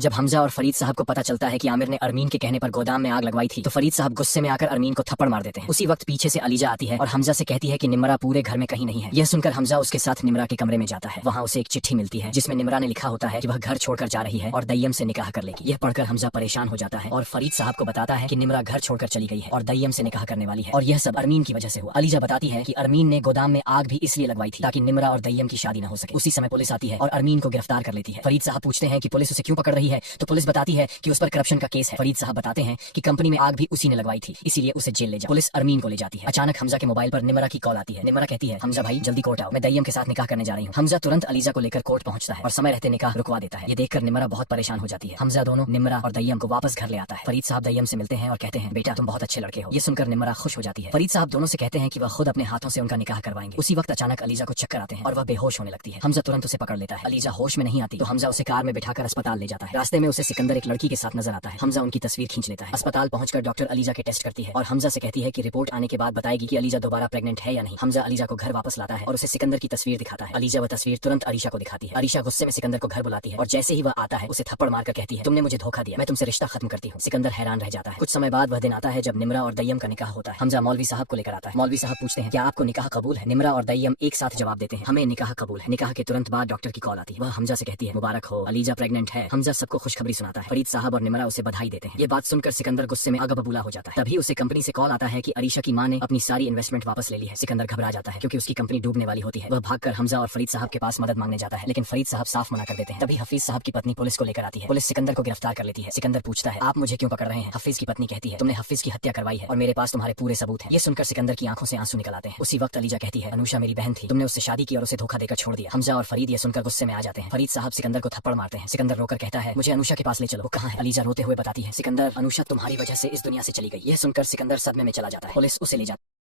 जब हमजा और फरीद साहब को पता चलता है कि आमिर ने अरमीन के कहने पर गोदाम में आग लगवाई थी तो फरीद साहब गुस्से में आकर अरमीन को थप्पड़ मार देते हैं। उसी वक्त पीछे से अलीजा आती है और हमजा से कहती है कि निम्रा पूरे घर में कहीं नहीं है। यह सुनकर हमजा उसके साथ निम्रा के कमरे में जाता है। वहाँ उसे एक चिट्ठी मिलती है जिसमें निम्रा ने लिखा होता है कि वह घर छोड़कर जा रही है और दय्यम से निकाह कर लेगी। यह पढ़कर हमजा परेशान हो जाता है और फरीद साहब को बताता है कि निम्रा घर छोड़कर चली गई है और दय्यम से निकाह करने वाली है और यह सब अरमीन की वजह से हुआ। अलीजा बताती है कि अरमीन ने गोदाम में आग भी इसलिए लगवाई थी ताकि निम्रा और दय्यम की शादी न हो सके। उसी समय पुलिस आती है और अरमीन को गिरफ्तार कर लेती है। फरीद साहब पूछते हैं कि पुलिस उसे क्यों पकड़ रही है तो पुलिस बताती है कि उस पर करप्शन का केस है। फरीद साहब बताते हैं कि कंपनी में आग भी उसी ने लगवाई थी, इसीलिए उसे जेल ले जाओ। पुलिस अरमीन को ले जाती है। अचानक हमजा के मोबाइल पर निम्रा की कॉल आती है। निम्रा कहती है, हमजा भाई जल्दी कोर्ट आओ, मैं दय्यम के साथ निकाह करने जा रही हूँ। हमजा तुरंत अलीजा को लेकर कोर्ट पहुंचता है और समय रहते निकाह रुकवा देता है। ये देखकर निम्रा बहुत परेशान हो जाती है। हमजा दोनों निम्रा और दय्यम को वापस घर ले आता है। फरीद साहब दय्यम से मिलते हैं और कहते हैं, बेटा तुम बहुत अच्छे लड़के हो। ये सुनकर निम्रा खुश हो जाती है। फरीद साहब दोनों से कहते हैं कि वह खुद अपने हाथों से उनका निकाह करवाएंगे। उसी वक्त अचानक अलीजा को चक्कर आते हैं और वह बेहोश होने लगती है। हमजा तुरंत उसे पकड़ लेता है। अलीजा होश में नहीं आती तो हमजा उसे कार में बिठाकर अस्पताल ले जाता है। रास्ते में उसे सिकंदर एक लड़की के साथ नजर आता है। हमजा उनकी तस्वीर खींच लेता है। अस्पताल पहुंचकर डॉक्टर अलीजा के टेस्ट करती है और हमजा से कहती है कि रिपोर्ट आने के बाद बताएगी कि अलीजा दोबारा प्रेग्नेंट है या नहीं। हमजा अलीजा को घर वापस लाता है और उसे सिकंदर की तस्वीर दिखाता है। अलीजा वह तस्वीर तुरंत अरीशा को दिखाती है। अरीशा गुस्से में सिकंदर को घर बुलाती है और जैसे ही वह आता है उसे थप्पड़ मारकर कहती है, तुमने मुझे धोखा दिया, मैं तुमसे रिश्ता खत्म करती हूँ। सिकंदर हैरान रह जाता है। कुछ समय बाद वह दिन आता है जब निम्रा और दय्यम का निकाह होता है। हमजा मौलवी साहब को लेकर आता है। मौलवी साहब पूछते हैं, क्या आपको निकाह कबूल है? निम्रा और दय्यम एक साथ जवाब देते हैं, हमें निकाह कबूल है। निकाह के तुरंत बाद डॉक्टर की कॉल आती है। वह हमजा से कहती है, मुबारक हो, अलीजा प्रेग्नेंट है। हमजा सबको खुशखबरी सुनाता है। फरीद साहब और निम्रा उसे बधाई देते हैं। ये बात सुनकर सिकंदर गुस्से में आग बबूला हो जाता है। तभी उसे कंपनी से कॉल आता है कि अरीशा की मां ने अपनी सारी इन्वेस्टमेंट वापस ले ली है। सिकंदर घबरा जाता है क्योंकि उसकी कंपनी डूबने वाली होती है। वह भागकर हमजा और फरीद साहब के पास मदद मांगने जाता है, लेकिन फरीद साहब साफ मना कर देते हैं। तभी हफीज साहब की पत्नी पुलिस को लेकर आती है। पुलिस सिकंदर को गिरफ्तार कर लेती है। सिकंदर पूछता है, आप मुझे क्यों पकड़ रहे हैं? हफीज की पत्नी कहती है, तुमने हफीज की हत्या करवाई है और मेरे पास तुम्हारे पूरे सबूत हैं। ये सुनकर सिकंदर की आंखों से आंसू निकल आते हैं। उसी वक्त अलीजा कहती है, अनुषा मेरी बहन थी, तुमने उससे शादी की और उसे धोखा देकर छोड़ दिया। हमजा और फरीद ये सुनकर गुस्से में आ जाते हैं। फरीद साहब सिकंदर को थप्पड़ मारते हैं। सिकंदर रोकर कहता है, मुझे अनुषा के पास ले चलो। वो कहाँ है? अलीजा रोते हुए बताती है, सिकंदर अनुषा तुम्हारी वजह से इस दुनिया से चली गई। यह सुनकर सिकंदर सदमे में चला जाता है। पुलिस उसे ले जाती है।